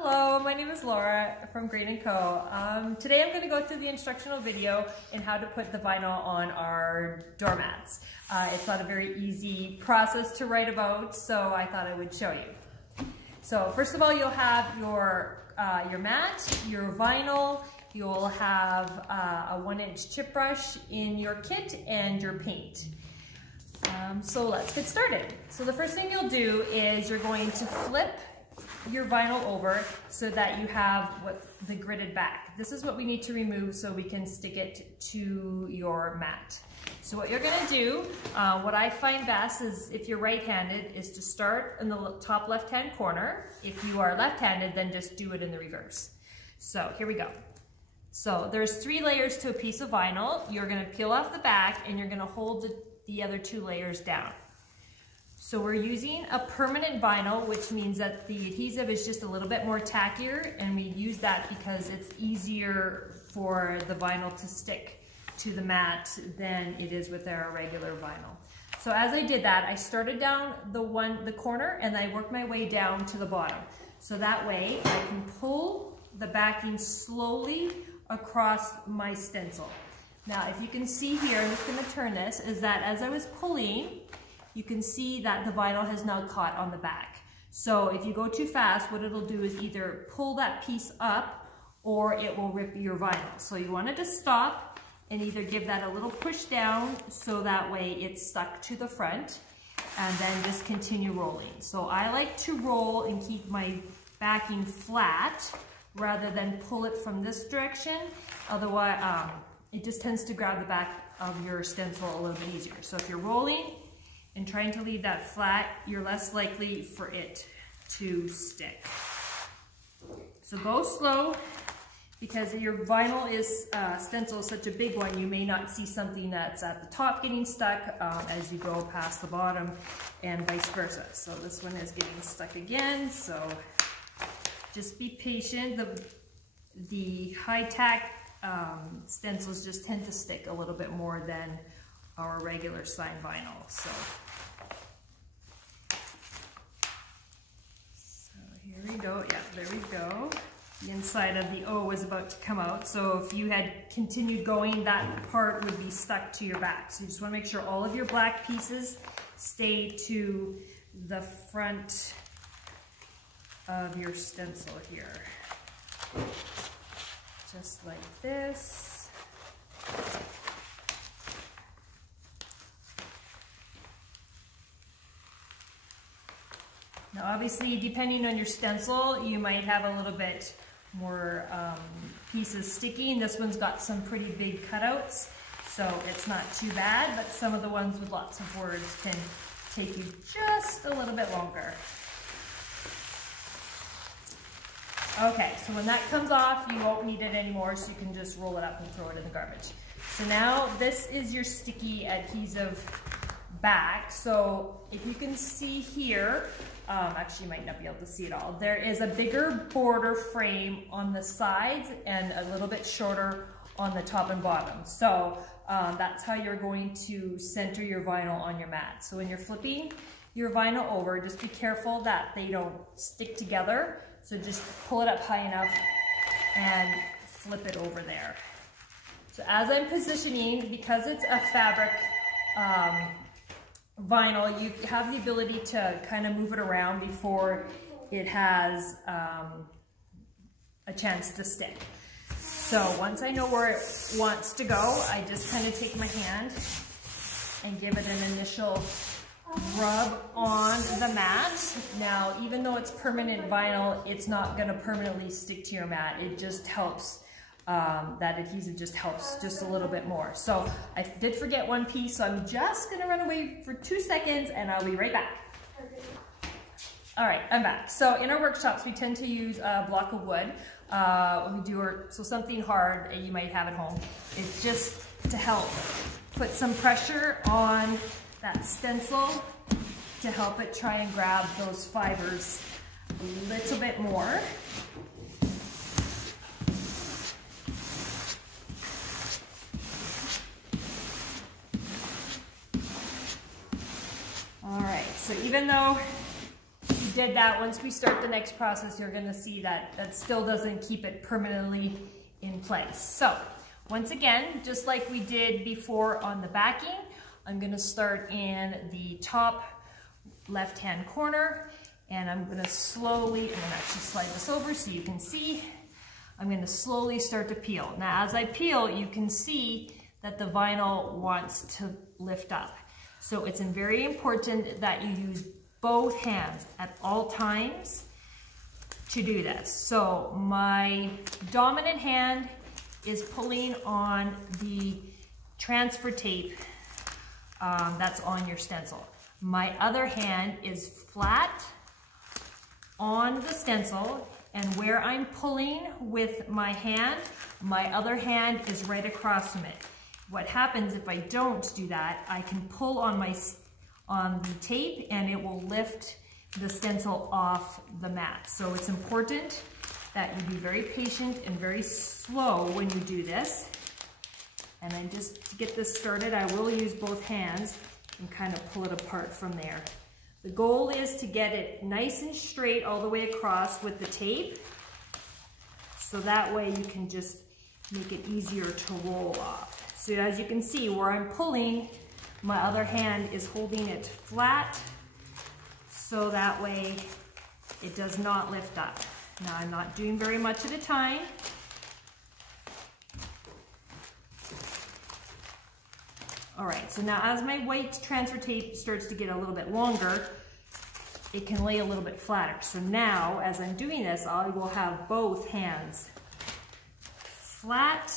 Hello, my name is Laura from Green & Co. Today I'm going to go through the instructional video in how to put the vinyl on our doormats. It's not a very easy process to write about, so I thought I would show you. So first of all, you'll have your mat, your vinyl, you'll have a 1-inch chip brush in your kit, and your paint. So let's get started. So the first thing you'll do is you're going to flip your vinyl over so that you have the gridded back. This is what we need to remove so we can stick it to your mat. So what you're gonna do, what I find best is if you're right-handed is to start in the top left-hand corner. If you are left-handed, then just do it in the reverse. So here we go. So there's 3 layers to a piece of vinyl. You're gonna peel off the back and you're gonna hold the other 2 layers down. So we're using a permanent vinyl, which means that the adhesive is just a little bit more tackier, and we use that because it's easier for the vinyl to stick to the mat than it is with our regular vinyl. So as I did that, I started down the corner and I worked my way down to the bottom. So that way I can pull the backing slowly across my stencil. Now if you can see here, I'm just going to turn this, is that as I was pulling, you can see that the vinyl has now caught on the back. So if you go too fast, what it'll do is either pull that piece up or it will rip your vinyl. So you want to just stop and either give that a little push down so that way it's stuck to the front, and then just continue rolling. So I like to roll and keep my backing flat rather than pull it from this direction. Otherwise, it just tends to grab the back of your stencil a little bit easier. So if you're rolling and trying to leave that flat, you're less likely for it to stick. So go slow, because your vinyl stencil is such a big one, you may not see something that's at the top getting stuck as you go past the bottom, and vice versa. So this one is getting stuck again, so just be patient. The high-tack stencils just tend to stick a little bit more than our regular sign vinyl. So here we go. Yeah, there we go. The inside of the O is about to come out. So if you had continued going, that part would be stuck to your back. So you just want to make sure all of your black pieces stay to the front of your stencil here. Just like this. Now obviously, depending on your stencil, you might have a little bit more pieces sticking. This one's got some pretty big cutouts, so it's not too bad, but some of the ones with lots of words can take you just a little bit longer. Okay, so when that comes off, you won't need it anymore, so you can just roll it up and throw it in the garbage. So now this is your sticky adhesive back. So if you can see here, actually you might not be able to see it all. There is a bigger border frame on the sides and a little bit shorter on the top and bottom. So that's how you're going to center your vinyl on your mat. So when you're flipping your vinyl over, just be careful that they don't stick together. So just pull it up high enough and flip it over there. So as I'm positioning, because it's a fabric vinyl, you have the ability to kind of move it around before it has a chance to stick. So once I know where it wants to go, I just kind of take my hand and give it an initial rub on the mat. Now, even though it's permanent vinyl, it's not going to permanently stick to your mat. It just helps. That adhesive just helps just a little bit more. So I did forget one piece, so I'm just going to run away for 2 seconds and I'll be right back. All right, I'm back. So in our workshops, we tend to use a block of wood. So something hard you might have at home. It's just to help put some pressure on that stencil to help it try and grab those fibers a little bit more. All right, so even though you did that, once we start the next process, you're gonna see that that still doesn't keep it permanently in place. So once again, just like we did before on the backing, I'm gonna start in the top left-hand corner, and I'm gonna slowly, I'm gonna actually slide this over so you can see, I'm gonna slowly start to peel. Now as I peel, you can see that the vinyl wants to lift up. So it's very important that you use both hands at all times to do this. So my dominant hand is pulling on the transfer tape that's on your stencil. My other hand is flat on the stencil, and where I'm pulling with my hand, my other hand is right across from it. What happens if I don't do that, I can pull on the tape and it will lift the stencil off the mat. So it's important that you be very patient and very slow when you do this. And then just to get this started, I will use both hands and kind of pull it apart from there. The goal is to get it nice and straight all the way across with the tape, so that way you can just make it easier to roll off. So as you can see, where I'm pulling, my other hand is holding it flat, so that way it does not lift up. Now I'm not doing very much at a time. All right, so now as my white transfer tape starts to get a little bit longer, it can lay a little bit flatter. So now, as I'm doing this, I will have both hands flat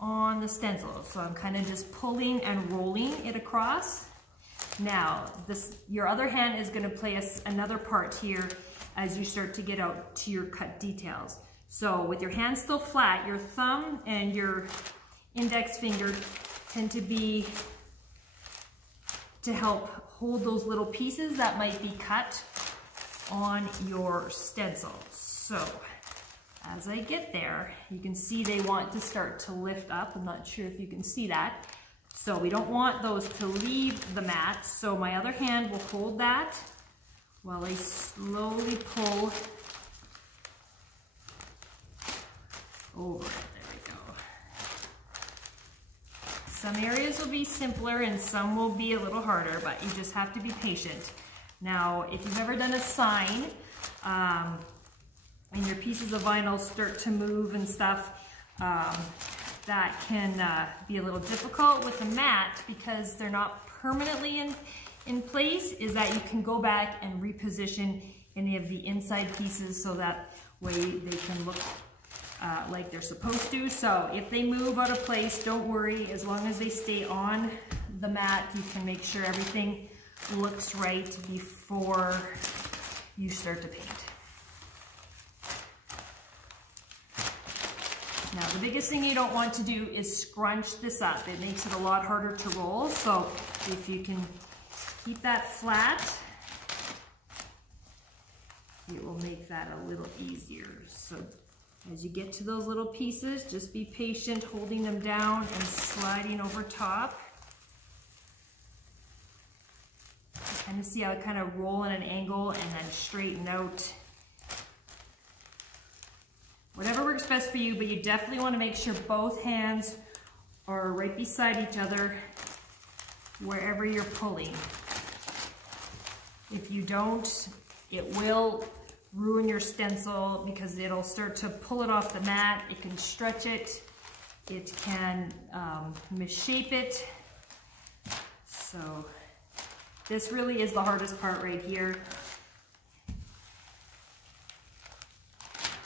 on the stencil. So I'm kind of just pulling and rolling it across. Now, your other hand is going to play another part here as you start to get out to your cut details. So with your hand still flat, your thumb and your index finger tend to help hold those little pieces that might be cut on your stencil. So as I get there, you can see they want to start to lift up. I'm not sure if you can see that. So we don't want those to leave the mat. So my other hand will hold that while I slowly pull over it. Some areas will be simpler and some will be a little harder, but you just have to be patient. Now, if you've ever done a sign and your pieces of vinyl start to move and stuff, that can be a little difficult with the mat because they're not permanently in place, is that you can go back and reposition any of the inside pieces so that way they can look like they're supposed to. So if they move out of place, don't worry. As long as they stay on the mat, you can make sure everything looks right before you start to paint. Now, the biggest thing you don't want to do is scrunch this up. It makes it a lot harder to roll. So if you can keep that flat, it will make that a little easier. So as you get to those little pieces, just be patient, holding them down and sliding over top. Kind of see how it kind of roll in an angle and then straighten out. Whatever works best for you, but you definitely want to make sure both hands are right beside each other wherever you're pulling. If you don't, it will ruin your stencil because it'll start to pull it off the mat. It can stretch it. It can misshape it. So this really is the hardest part right here.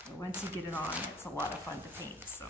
But once you get it on, it's a lot of fun to paint. So.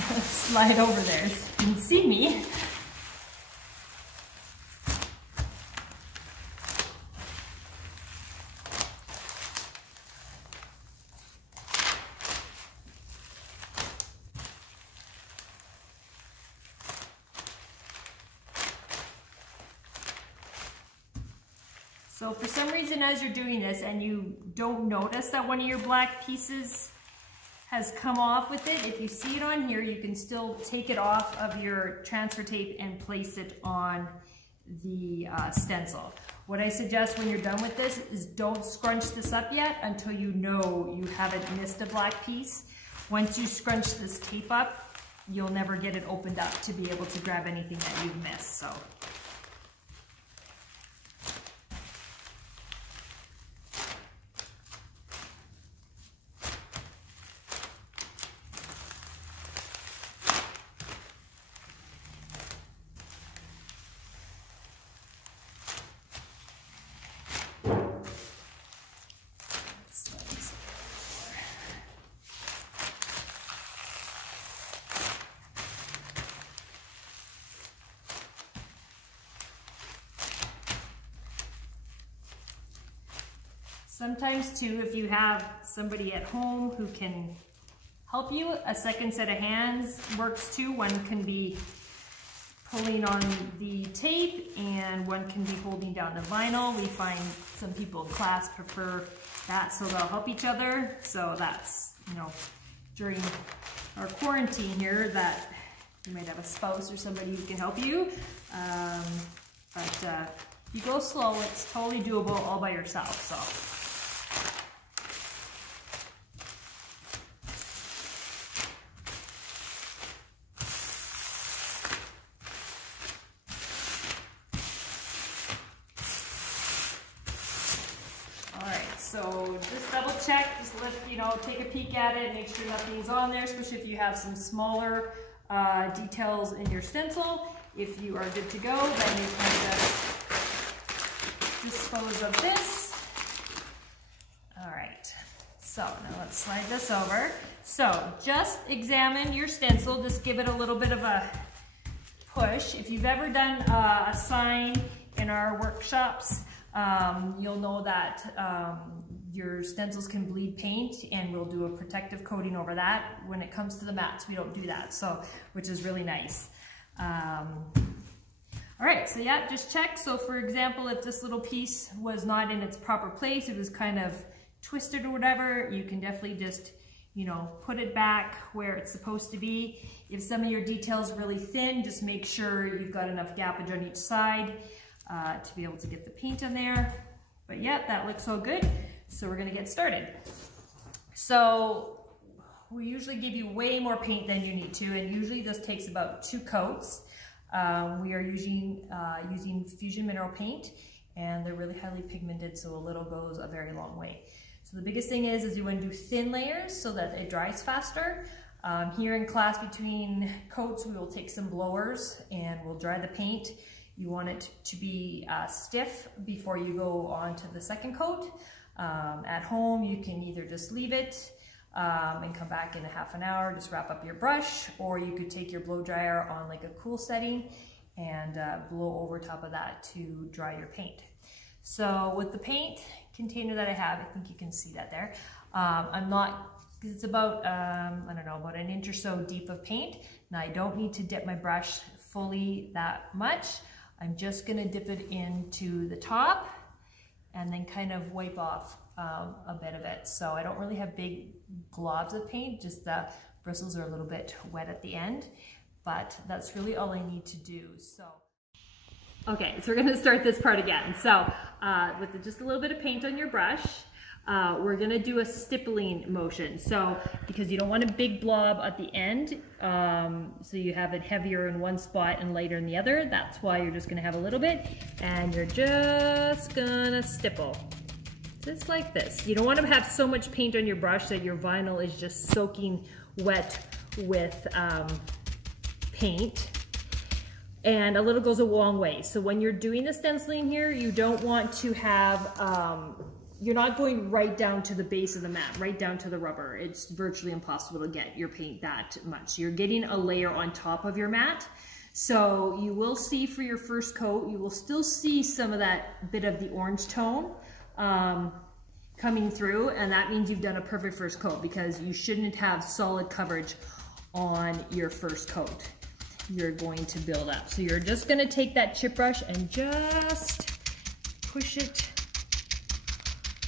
slide over there so you can see me. So for some reason as you're doing this and you don't notice that one of your black pieces has come off with it, if you see it on here, you can still take it off of your transfer tape and place it on the stencil. What I suggest when you're done with this is don't scrunch this up yet until you know you haven't missed a black piece. Once you scrunch this tape up, you'll never get it opened up to be able to grab anything that you've missed. So. Sometimes too, if you have somebody at home who can help you, a second set of hands works too. One can be pulling on the tape and one can be holding down the vinyl. We find some people in class prefer that, so they'll help each other. So that's, you know, during our quarantine here, that you might have a spouse or somebody who can help you. But if you go slow, it's totally doable all by yourself. So. So just double check, just lift, you know, take a peek at it, make sure nothing's on there, especially if you have some smaller details in your stencil. If you are good to go, then you can just dispose of this. All right, so now let's slide this over. So just examine your stencil, just give it a little bit of a push. If you've ever done a sign in our workshops, you'll know that your stencils can bleed paint, and we'll do a protective coating over that. When it comes to the mats, we don't do that, so which is really nice. All right, so yeah, just check. So for example, if this little piece was not in its proper place, it was kind of twisted or whatever, you can definitely just, you know, put it back where it's supposed to be. If some of your details are really thin, just make sure you've got enough gappage on each side to be able to get the paint in there. But yeah, that looks all good. So we're gonna get started. So we usually give you way more paint than you need to, and usually this takes about 2 coats. We are using Fusion Mineral Paint, and they're really highly pigmented, so a little goes a very long way. So the biggest thing is you want to do thin layers so that it dries faster. Here in class, between coats, we will take some blowers and we'll dry the paint. You want it to be stiff before you go on to the second coat. At home, you can either just leave it and come back in a half an hour, just wrap up your brush, or you could take your blow dryer on like a cool setting and blow over top of that to dry your paint. So with the paint container that I have, I think you can see that there. It's about, I don't know, about 1 inch or so deep of paint. Now I don't need to dip my brush fully that much. I'm just gonna dip it into the top and then kind of wipe off a bit of it. So I don't really have big globs of paint, just the bristles are a little bit wet at the end, but that's really all I need to do. So, okay, so we're gonna start this part again. So with just a little bit of paint on your brush, we're gonna do a stippling motion. So, because you don't want a big blob at the end, so you have it heavier in one spot and lighter in the other. That's why you're just gonna have a little bit, and you're just gonna stipple. Just like this. You don't want to have so much paint on your brush that your vinyl is just soaking wet with paint. And a little goes a long way. So when you're doing the stenciling here, you don't want to have you're not going right down to the base of the mat, right down to the rubber. It's virtually impossible to get your paint that much. You're getting a layer on top of your mat. So you will see for your first coat, you will still see some of that bit of the orange tone coming through, and that means you've done a perfect first coat, because you shouldn't have solid coverage on your first coat. You're going to build up. So you're just gonna take that chip brush and just push it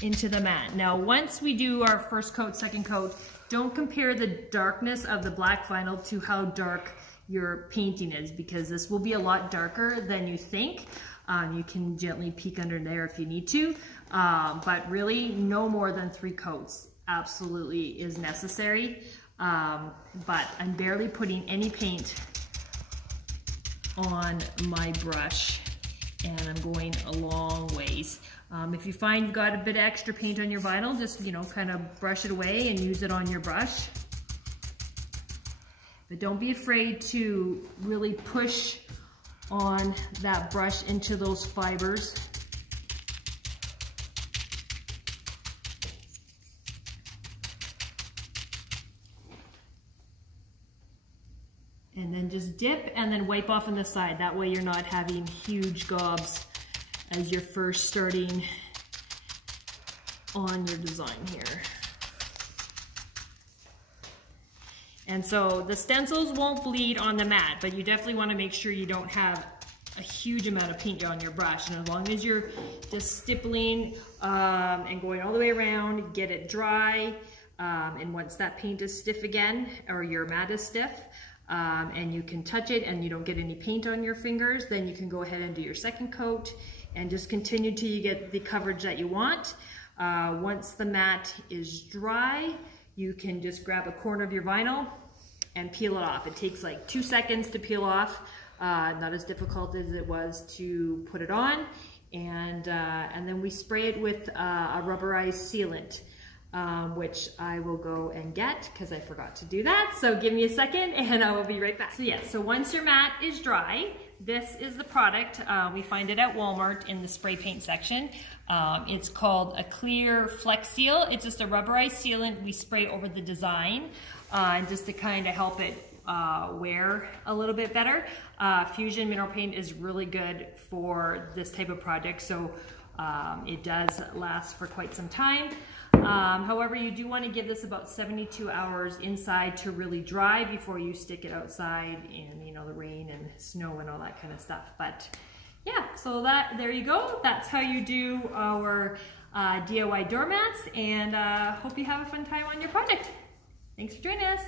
into the mat. Now, once we do our first coat, second coat, don't compare the darkness of the black vinyl to how dark your painting is, because this will be a lot darker than you think. You can gently peek under there if you need to, but really no more than 3 coats absolutely is necessary. But I'm barely putting any paint on my brush, and I'm going a long ways. If you find you've got a bit of extra paint on your vinyl, just, you know, kind of brush it away and use it on your brush. But don't be afraid to really push on that brush into those fibers. And then just dip and then wipe off on the side. That way you're not having huge gobs as you're first starting on your design here. And so the stencils won't bleed on the mat, but you definitely want to make sure you don't have a huge amount of paint on your brush. And as long as you're just stippling and going all the way around, get it dry. And once that paint is stiff again, or your mat is stiff, and you can touch it and you don't get any paint on your fingers, then you can go ahead and do your second coat and just continue till you get the coverage that you want. Once the mat is dry, you can just grab a corner of your vinyl and peel it off. It takes like 2 seconds to peel off, not as difficult as it was to put it on. And then we spray it with a rubberized sealant, which I will go and get because I forgot to do that. So give me a second and I will be right back. So yeah, so once your mat is dry, this is the product. We find it at Walmart in the spray paint section. It's called a clear Flex Seal. It's just a rubberized sealant we spray over the design just to kind of help it wear a little bit better. Fusion mineral paint is really good for this type of project, so it does last for quite some time. However, you do want to give this about 72 hours inside to really dry before you stick it outside in, you know, the rain and snow and all that kind of stuff. But yeah, so there you go. That's how you do our DIY doormats, and hope you have a fun time on your project. Thanks for joining us.